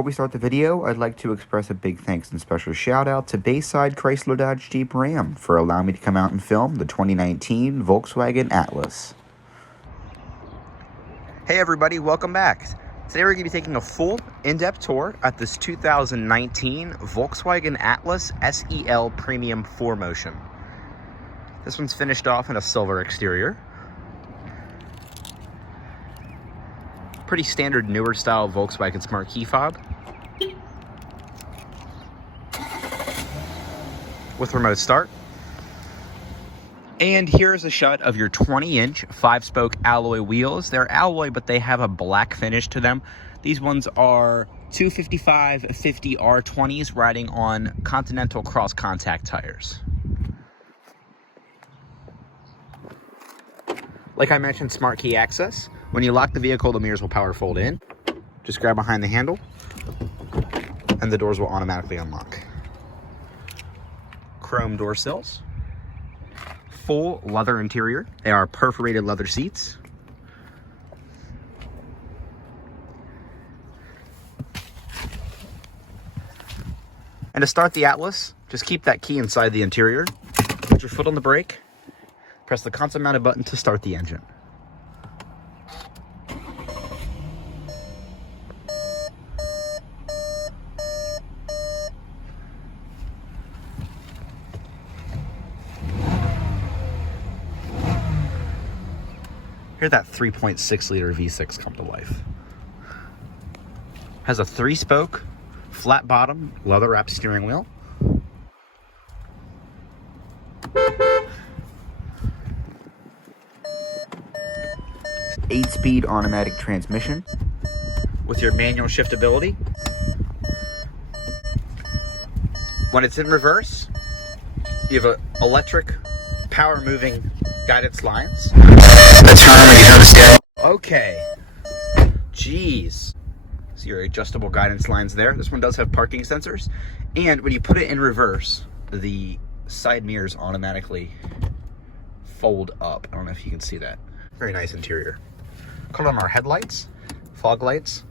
Before we start the video, I'd like to express a big thanks and special shout out to Bayside Chrysler Dodge Jeep Ram for allowing me to come out and film the 2019 Volkswagen Atlas. Hey everybody, welcome back. Today we're going to be taking a full in-depth tour at this 2019 Volkswagen Atlas SEL Premium 4Motion. This one's finished off in a silver exterior. Pretty standard newer style Volkswagen Smart Key fob with remote start. And here's a shot of your 20-inch 5-spoke alloy wheels. They're alloy, but they have a black finish to them. These ones are 255/50 R20s riding on Continental cross contact tires. Like I mentioned, Smart Key access. When you lock the vehicle, the mirrors will power fold in. Just grab behind the handle, and the doors will automatically unlock. Chrome door sills. Full leather interior. They are perforated leather seats. And to start the Atlas, just keep that key inside the interior. Put your foot on the brake. Press the console mounted button to start the engine. Hear that 3.6 liter V6 come to life. Has a 3-spoke, flat bottom, leather wrapped steering wheel. Eight-speed automatic transmission with your manual shiftability. When it's in reverse, you have an electric power moving guidance lines. Okay. Jeez. So your adjustable guidance lines there. This one does have parking sensors. And when you put it in reverse, the side mirrors automatically fold up. I don't know if you can see that. Very nice interior. Cut on our headlights, fog lights,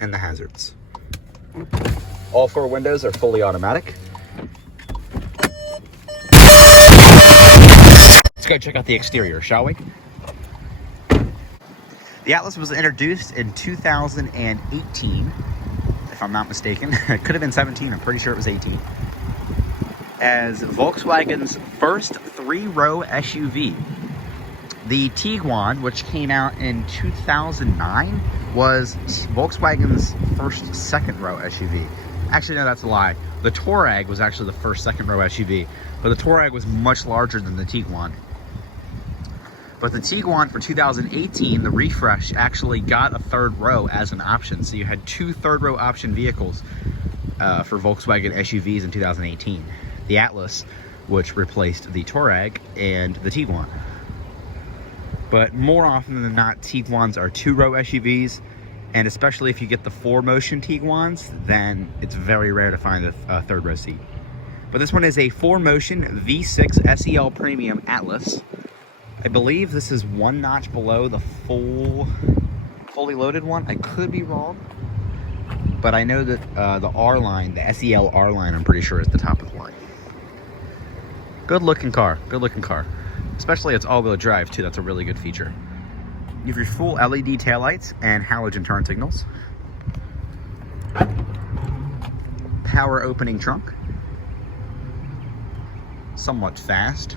and the hazards. All 4 windows are fully automatic. Let's go check out the exterior, shall we? The Atlas was introduced in 2018, if I'm not mistaken. It could have been 17, I'm pretty sure it was 18. As Volkswagen's first 3-row SUV. The Tiguan, which came out in 2009, was Volkswagen's first 2nd-row SUV. Actually, no, that's a lie. The Touareg was actually the first 2nd-row SUV, but the Touareg was much larger than the Tiguan. But the Tiguan for 2018, the refresh, actually got a 3rd row as an option. So you had 2 3rd-row option vehicles for Volkswagen SUVs in 2018. The Atlas, which replaced the Touareg, and the Tiguan. But more often than not, Tiguans are 2-row SUVs, and especially if you get the 4Motion Tiguans, then it's very rare to find a 3rd-row seat. But this one is a 4Motion V6 SEL Premium Atlas. I believe this is 1 notch below the fully loaded one. I could be wrong, but I know that the R line, the SEL R line, I'm pretty sure is the top of the line. Good looking car, especially it's all-wheel drive too. That's a really good feature. You have your full LED taillights and halogen turn signals. Power opening trunk, somewhat fast.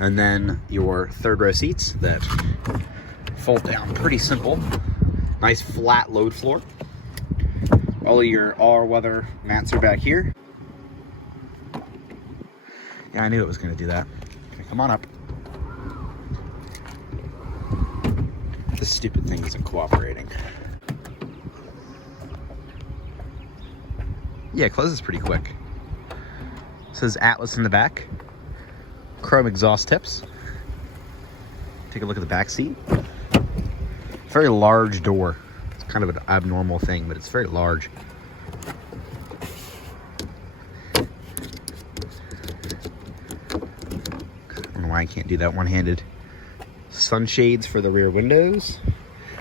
And then your 3rd-row seats that fold down pretty simple. Nice flat load floor. All of your all-weather mats are back here. Yeah, I knew it was going to do that. Okay, come on up. This stupid thing isn't cooperating. Yeah, it closes pretty quick. It says Atlas in the back. Chrome exhaust tips. Take a look at the back seat. Very large door. It's kind of an abnormal thing, but it's very large. I don't know why I can't do that one-handed. Sunshades for the rear windows.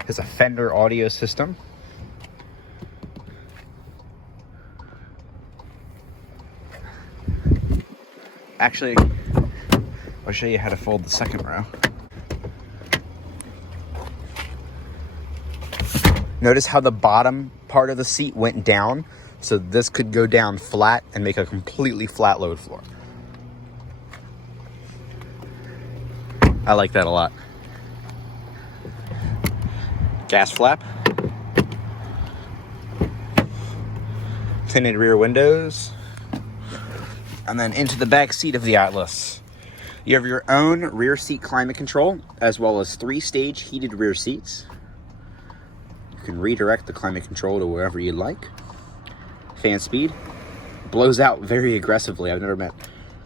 Has a Fender audio system. Actually, I'll show you how to fold the second row. Notice how the bottom part of the seat went down, so this could go down flat and make a completely flat load floor. I like that a lot. Gas flap. Tinted rear windows. And then into the back seat of the Atlas. You have your own rear seat climate control, as well as 3-stage heated rear seats. You can redirect the climate control to wherever you'd like. Fan speed. Blows out very aggressively. I've never met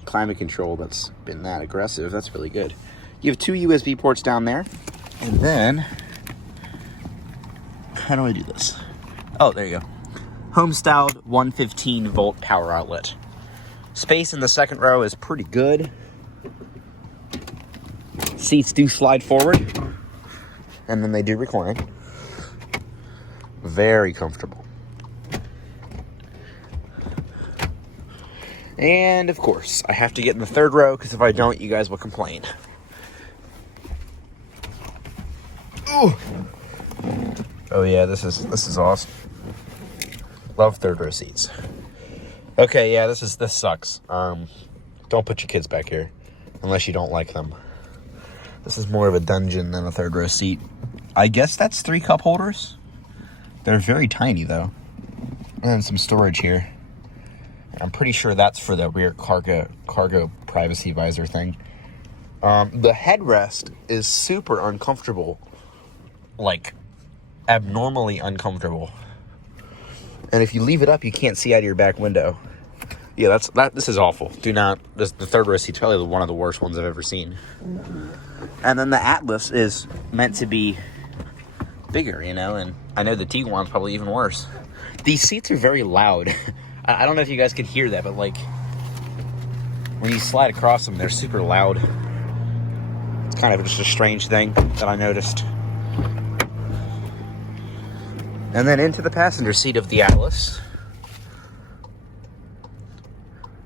climate control that's been that aggressive. That's really good. You have 2 USB ports down there. And then, how do I do this? Oh, there you go. Home-styled 115 volt power outlet. Space in the second row is pretty good. Seats do slide forward, and then they do recline. Very comfortable. And of course, I have to get in the third row, because if I don't, you guys will complain. Ooh. Oh yeah, this is awesome. Love third row seats. Okay, yeah, this sucks. Don't put your kids back here unless you don't like them. This is more of a dungeon than a third row seat. I guess that's 3 cup holders. They're very tiny though. And then some storage here. I'm pretty sure that's for the rear cargo privacy visor thing. The headrest is super uncomfortable. Like, abnormally uncomfortable. And if you leave it up, you can't see out of your back window. Yeah, this is awful. The third row seat's probably one of the worst ones I've ever seen. And then the Atlas is meant to be bigger, you know, and I know the Tiguan's probably even worse. These seats are very loud. I don't know if you guys can hear that, but like, when you slide across them, they're super loud. It's kind of just a strange thing that I noticed. And then into the passenger seat of the Atlas.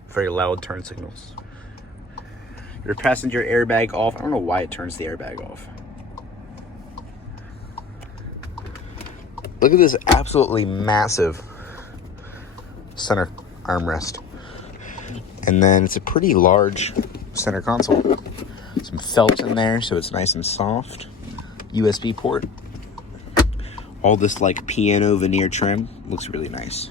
Very loud turn signals. Your passenger airbag off. I don't know why it turns the airbag off. Look at this absolutely massive center armrest. And then it's a pretty large center console. Some felt in there so it's nice and soft. USB port. All this like piano veneer trim looks really nice.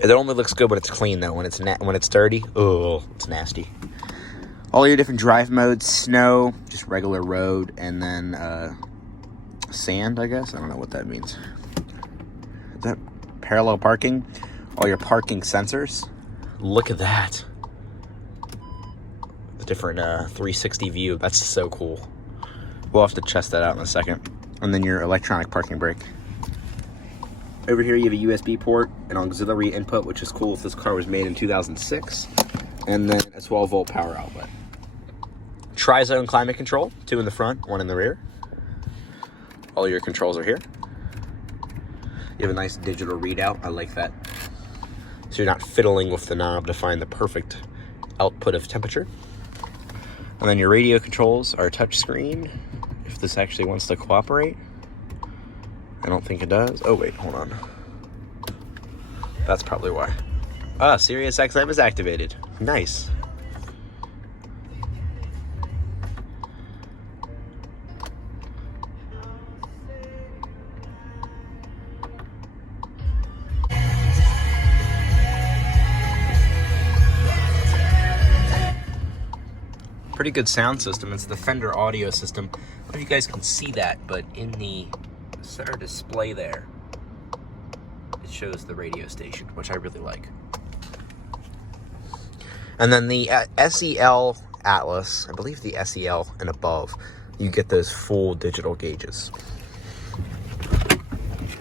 It only looks good when it's clean though. When it's dirty, oh, it's nasty. All your different drive modes: snow, just regular road, and then sand. I guess I don't know what that means. Is that parallel parking? All your parking sensors. Look at that. The different 360 view. That's so cool. We'll have to test that out in a second. And then your electronic parking brake. Over here you have a USB port, an auxiliary input, which is cool if this car was made in 2006. And then a 12 volt power outlet. Tri-zone climate control, 2 in the front, 1 in the rear. All your controls are here. You have a nice digital readout, I like that. So you're not fiddling with the knob to find the perfect output of temperature. And then your radio controls are touchscreen, if this actually wants to cooperate. I don't think it does. Oh wait, hold on. That's probably why. Ah, Sirius XM is activated. Nice. Pretty good sound system. It's the Fender audio system. I don't know if you guys can see that, but in the center display there, it shows the radio station, which I really like. And then the SEL Atlas, I believe the SEL and above, you get those full digital gauges.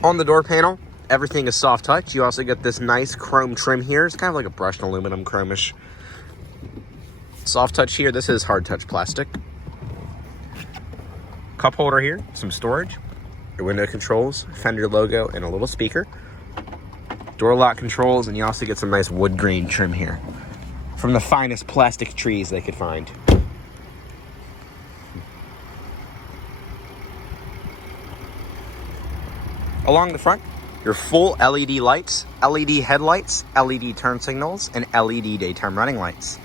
On the door panel, everything is soft touch. You also get this nice chrome trim here. It's kind of like a brushed aluminum chromish. Soft touch here. This is hard touch plastic. Cup holder here, some storage, your window controls, Fender logo, and a little speaker. Door lock controls, and you also get some nice wood grain trim here from the finest plastic trees they could find. Along the front, your full LED lights, LED headlights, LED turn signals, and LED daytime running lights.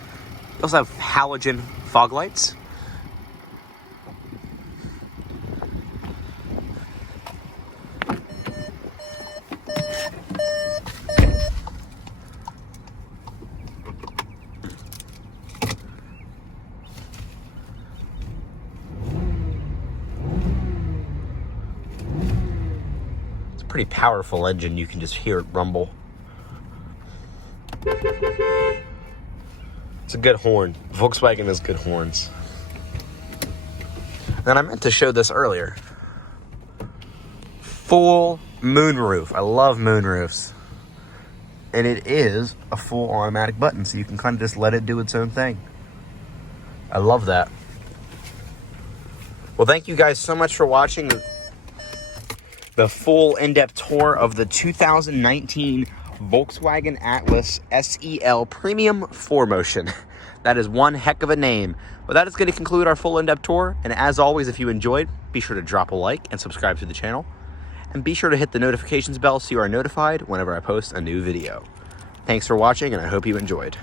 You also have halogen fog lights. Pretty powerful engine. You can just hear it rumble. It's a good horn. Volkswagen has good horns. And I meant to show this earlier. Full moonroof. I love moonroofs. And it is a full automatic button, so you can kind of just let it do its own thing. I love that. Well, thank you guys so much for watching the full in-depth tour of the 2019 Volkswagen Atlas SEL Premium 4Motion. That is one heck of a name. But that is going to conclude our full in-depth tour. And as always, if you enjoyed, be sure to drop a like and subscribe to the channel. And be sure to hit the notifications bell so you are notified whenever I post a new video. Thanks for watching, and I hope you enjoyed.